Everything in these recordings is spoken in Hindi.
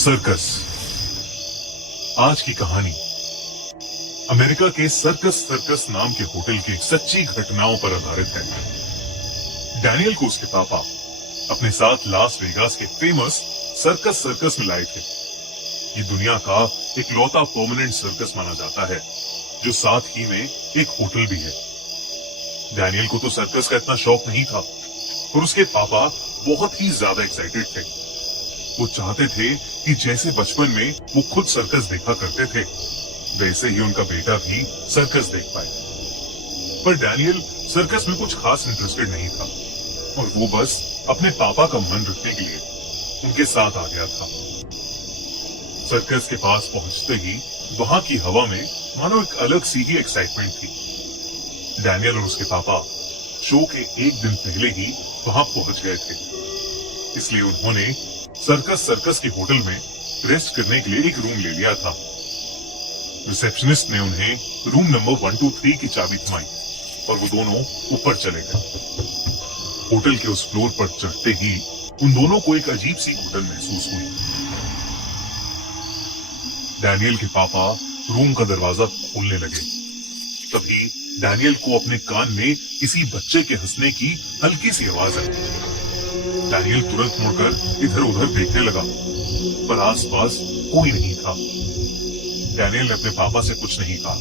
सर्कस। आज की कहानी अमेरिका के सर्कस नाम के होटल की सच्ची घटनाओं पर आधारित है। डैनियल को उसके पापा अपने साथ लास वेगास के फेमस सर्कस में लाए थे। ये दुनिया का इकलौता परमानेंट सर्कस माना जाता है, जो साथ ही में एक होटल भी है। डैनियल को तो सर्कस का इतना शौक नहीं था, और उसके पापा बहुत ही ज्यादा एक्साइटेड थे। वो चाहते थे कि जैसे बचपन में वो खुद सर्कस देखा करते थे, वैसे ही उनका बेटा भी सर्कस देख पाए। पर डैनियल सर्कस में कुछ खास इंटरेस्टेड नहीं था, और वो बस अपने पापा का मन रखने के लिए उनके साथ आ गया था। सर्कस के पास पहुंचते ही वहां की हवा में मानो एक अलग सी ही एक्साइटमेंट थी। डैनियल और उसके पापा शो के एक दिन पहले ही वहां पहुंच गए थे, इसलिए उन्होंने सर्कस के होटल में रेस्ट करने के लिए एक रूम ले लिया था। रिसेप्शनिस्ट ने उन्हें रूम नंबर 123 की चाबी थमाई और वो दोनों ऊपर चले गए। होटल के उस फ्लोर पर चढ़ते ही उन दोनों को एक अजीब सी घुटन महसूस हुई। डैनियल के पापा रूम का दरवाजा खोलने लगे। तभी डैनियल को अपने कान में किसी बच्चे के हंसने की हल्की सी आवाज आई। डैनियल तुरंत मुड़कर इधर उधर देखने लगा, पर आसपास कोई नहीं था। डैनियल ने अपने पापा से कुछ नहीं कहा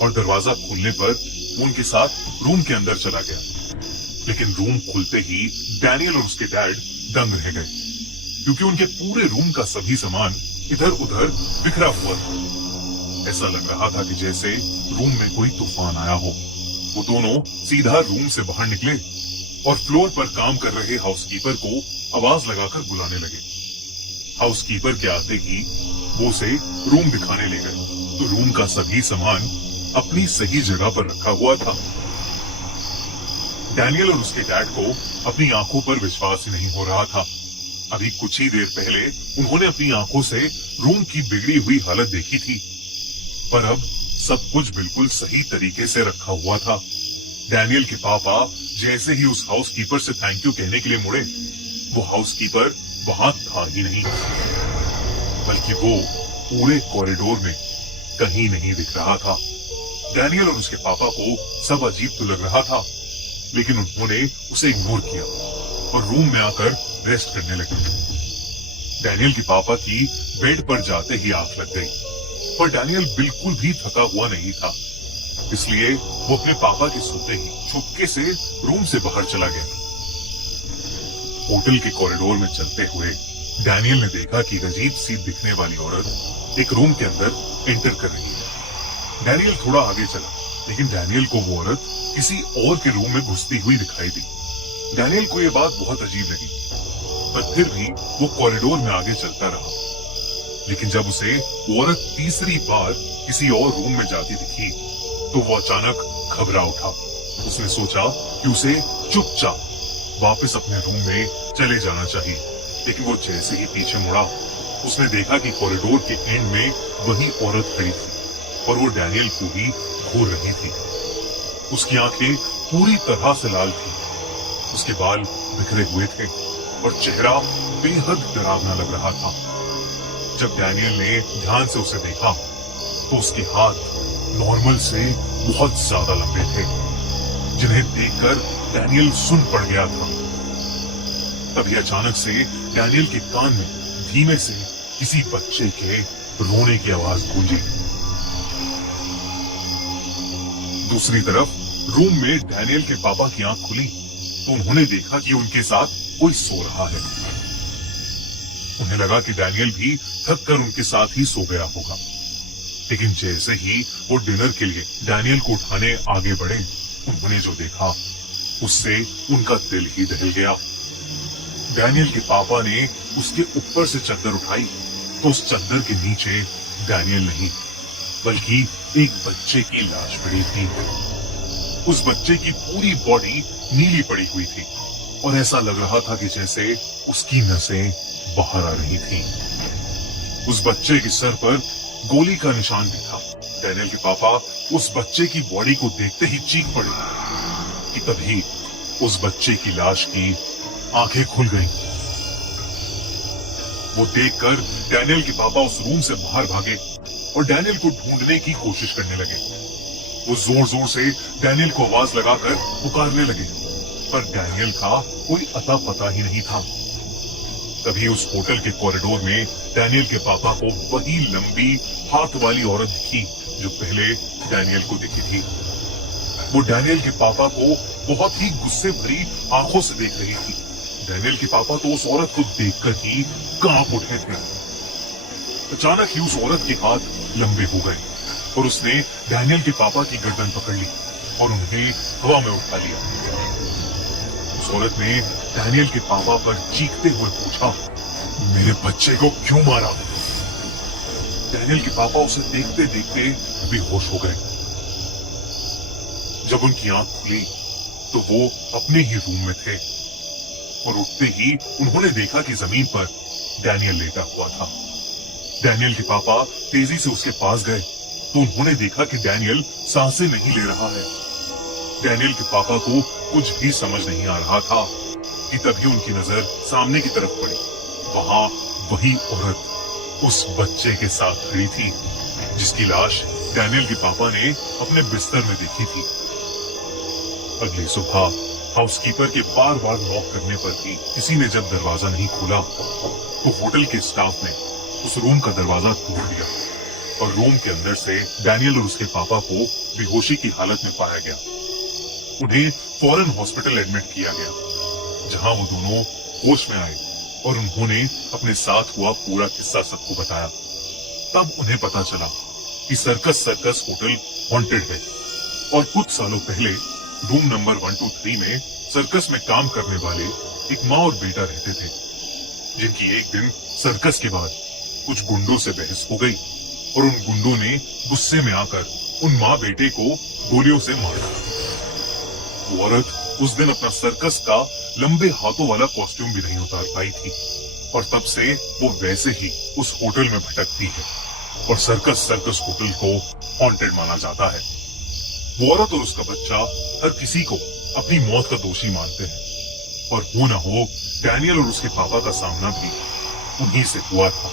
और दरवाजा खुलने पर उनके साथ रूम के अंदर चला गया। लेकिन रूम खुलते ही डैनियल और उसके डैड दंग रह गए, क्योंकि उनके पूरे रूम का सभी सामान इधर उधर बिखरा हुआ था। ऐसा लग रहा था कि जैसे रूम में कोई तूफान आया हो। वो दोनों सीधा रूम से बाहर निकले और फ्लोर पर काम कर रहे हाउसकीपर को आवाज लगाकर बुलाने लगे। हाउसकीपर के आते ही वो उसे रूम दिखाने ले गए, तो रूम का सभी सामान अपनी सही जगह पर रखा हुआ था। डैनियल और उसके डैड को अपनी आंखों पर विश्वास ही नहीं हो रहा था। अभी कुछ ही देर पहले उन्होंने अपनी आंखों से रूम की बिगड़ी हुई हालत देखी थी, पर अब सब कुछ बिल्कुल सही तरीके से रखा हुआ था। डैनियल के पापा जैसे ही उस हाउसकीपर से थैंक यू कहने के लिए मुड़े, वो हाउसकीपर वहां था ही नहीं, बल्कि वो पूरे कॉरिडोर में कहीं नहीं दिख रहा था। डैनियल और उसके पापा को सब अजीब तो लग रहा था, लेकिन उन्होंने उसे इग्नोर किया और रूम में आकर रेस्ट करने लगे। डैनियल के पापा की बेड पर जाते ही आंख लग गई, पर डैनियल बिल्कुल भी थका हुआ नहीं था, इसलिए वो अपने पापा के सोते ही चुपके से रूम से बाहर चला गया। होटल के कॉरिडोर में चलते हुए डैनियल ने देखा कि अजीब सी दिखने वाली औरत एक रूम के अंदर एंटर कर रही है। डैनियल थोड़ा आगे चला, लेकिन डैनियल को वो औरत किसी और के रूम में घुसती हुई दिखाई दी। डैनियल को ये बात बहुत अजीब लगी, पर फिर भी वो कॉरिडोर में आगे चलता रहा। लेकिन जब उसे वो औरत तीसरी बार किसी और रूम में जाती दिखी, तो वो अचानक घबरा उठा। उसने सोचा कि उसे चुपचाप वापस अपने रूम में चले जाना चाहिए, लेकिन वो जैसे ही पीछे मुड़ा, उसने देखा कि कॉरिडोर के एंड में वही औरत खड़ी थी और वो डैनियल को ही घूर रही थी। उसकी आंखें पूरी तरह से लाल थी, उसके बाल बिखरे हुए थे और चेहरा बेहद डरावना लग रहा था। जब डैनियल ने ध्यान से उसे देखा, तो उसके हाथ नॉर्मल से बहुत ज्यादा लंबे थे, जिन्हें देखकर डैनियल सुन पड़ गया था। तभी अचानक से डैनियल के कान में धीमे से किसी बच्चे के रोने की आवाज गूंजी। दूसरी तरफ रूम में डैनियल के पापा की आंख खुली, तो उन्होंने देखा कि उनके साथ कोई सो रहा है। उन्हें लगा कि डैनियल भी थक कर उनके साथ ही सो गया होगा, लेकिन जैसे ही वो डिनर के लिए डैनियल को उठाने आगे बढ़े, उन्होंने जो देखा उससे उनका दिल ही दहल गया। डैनियल के पापा ने उसके ऊपर से चादर उठाई, तो उस चादर के नीचे डैनियल नहीं, बल्कि एक बच्चे की लाश पड़ी थी। उस बच्चे की पूरी बॉडी नीली पड़ी हुई थी और ऐसा लग रहा था कि जैसे उसकी नसें बाहर आ रही थी। उस बच्चे के सर पर गोली का निशान भी था। डैनियल के पापा उस बच्चे की बॉडी को देखते ही चीख पड़े कि तभी उस बच्चे की लाश की आंखें खुल गईं। वो देखकर डैनियल के पापा उस रूम से बाहर भागे और डैनियल को ढूंढने की कोशिश करने लगे। वो जोर जोर से डैनियल को आवाज लगाकर पुकारने लगे, पर डैनियल का कोई अता पता ही नहीं था। तभी उस होटल के कॉरिडोर में डैनियल के पापा को वही लंबी हाथ वाली औरत दिखी जो पहले डैनियल को दिखी थी। वो डैनियल के पापा को बहुत ही गुस्से भरी आंखों से देख रही थी। डैनियल के पापा तो उस औरत को देखकर ही कांप उठे थे। अचानक ही उस औरत के हाथ लंबे हो गए और उसने डैनियल के पापा की गर्दन पकड़ ली और उन्हें हवा में उठा लिया। उस औरत ने डैनियल के पापा पर चीखते हुए पूछा, मेरे बच्चे को क्यों मारा? डैनियल के पापा उसे देखते देखते बेहोश हो गए। जब उनकी आंख खुली तो वो अपने ही रूम में थे और उठते ही उन्होंने देखा कि जमीन पर डैनियल लेटा हुआ था। डैनियल के पापा तेजी से उसके पास गए तो उन्होंने देखा कि डैनियल सांसें नहीं ले रहा है। डैनियल के पापा को कुछ भी समझ नहीं आ रहा था कि तभी उनकी नजर सामने की तरफ पड़ी। वहां वही औरत उस बच्चे के साथ खड़ी थी जिसकी लाश डैनियल के पापा ने अपने बिस्तर में देखी थी। अगली सुबह हाउसकीपर के बार बार नॉक करने पर भी किसी ने जब दरवाजा नहीं खोला तो होटल के स्टाफ ने उस रूम का दरवाजा तोड़ दिया और रूम के अंदर से डैनियल और उसके पापा को बेहोशी की हालत में पाया गया। उन्हें फौरन हॉस्पिटल एडमिट किया गया जहां वो दोनों होश में आए और उन्होंने अपने साथ हुआ पूरा किस्सा सबको बताया। तब उन्हें पता चला कि सर्कस होटल हॉन्टेड है और कुछ सालों पहले रूम नंबर 123 में सर्कस में काम करने वाले एक माँ और बेटा रहते थे, जिनकी एक दिन सर्कस के बाद कुछ गुंडों से बहस हो गई और उन गुंडों ने गुस्से में आकर उन माँ बेटे को गोलियों से मार डाला। वो औरत उस दिन अपना सर्कस का लंबे हाथों वाला कॉस्ट्यूम भी नहीं उतार पाई थी और तब से वो वैसे ही उस होटल में भटकती है और सर्कस होटल को हॉन्टेड माना जाता है। वो औरत और उसका बच्चा हर किसी को अपनी मौत का दोषी मानते हैं और हो ना हो डैनियल और उसके पापा का सामना भी उन्हीं से हुआ था।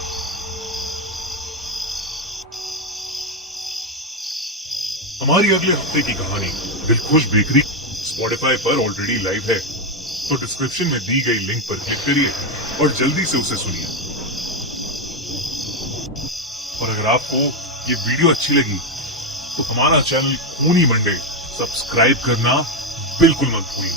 हमारी अगले हफ्ते की कहानी दिलखुश बेकरी स्पॉटिफाई पर ऑलरेडी लाइव है, तो डिस्क्रिप्शन में दी गई लिंक पर क्लिक करिए और जल्दी से उसे सुनिए। और अगर आपको ये वीडियो अच्छी लगी तो हमारा चैनल खूनी मंडे सब्सक्राइब करना बिल्कुल मत भूलिए।